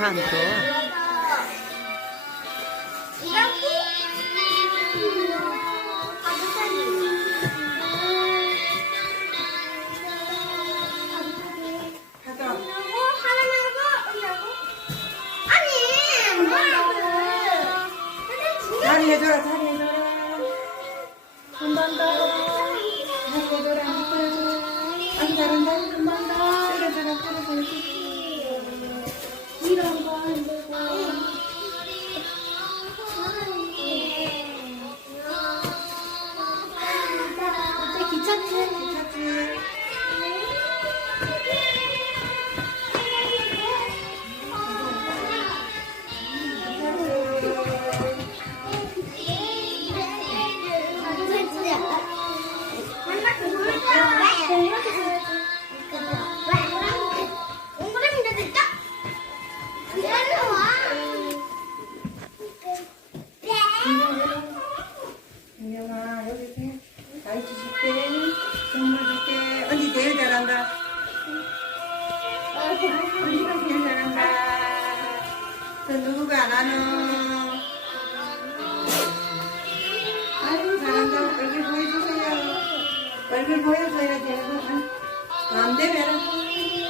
손에 다안 들어. 가자. 자리 해줘라, 자리 해줘라. 한번 더. 자리 해줘라. 한번 더. 때려줘라, 때려줘라. 민영아, 여기 해. 나이트 줄게. 선물 줄게. 언니 제일 잘한다. 언니가 제일 잘한다. 그 누구가 안 하노? 아이고, 잘한다. 얼굴 보여주세요. 얼굴 보여줘야 되고. 안 되면. 사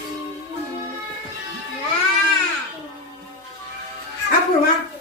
干什么？